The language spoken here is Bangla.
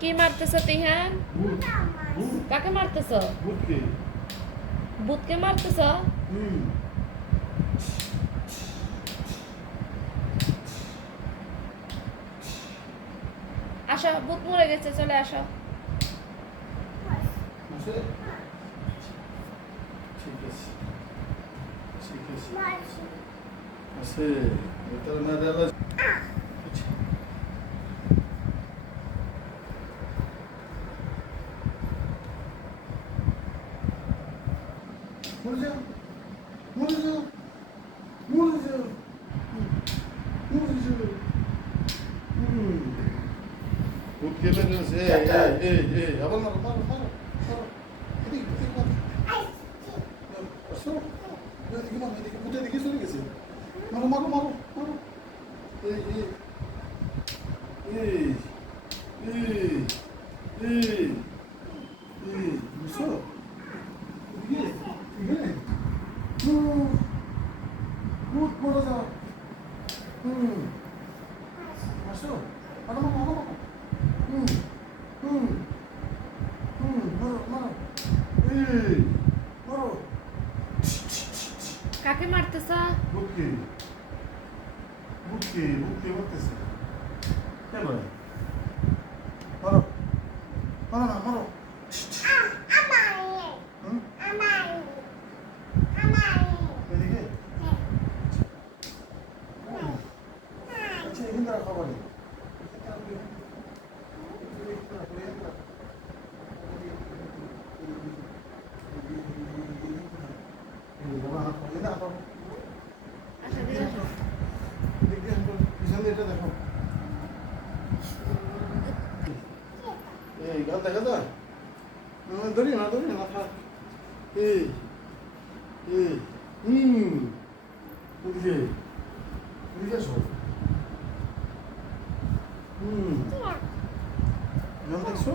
কি মারতেছ তিহান? কাকে মারতেছ? ভূতকে মারতেছ? আসো, ভূত মরে গেছে, চলে আসো। আবার মারো মারো মারো মারো এদিকে এদিকে মারো আসো এদিকে মারো এদিকে ভূত এদিকে চলে গেছে মারো মারো মারো মারো এই এই এই এই এই এই বুঝছো এদিকে এখানে ভূত পড়ে যাও আসো মারো মারো মারো মারো মারো এই মারো কাকে মারতেছ? ভূতকে ভূতকে ভূতকে মারতেছে কেন মারো মারো না মারো এদিকে আচ্ছা এখানে রাখা বলে আসো, এদিকে আসো। পিছনে এটা দেখো এই গাল দেখা যায় ধরি না মাথা এই এই এদিকে এদিকে আসো গাল দেখছো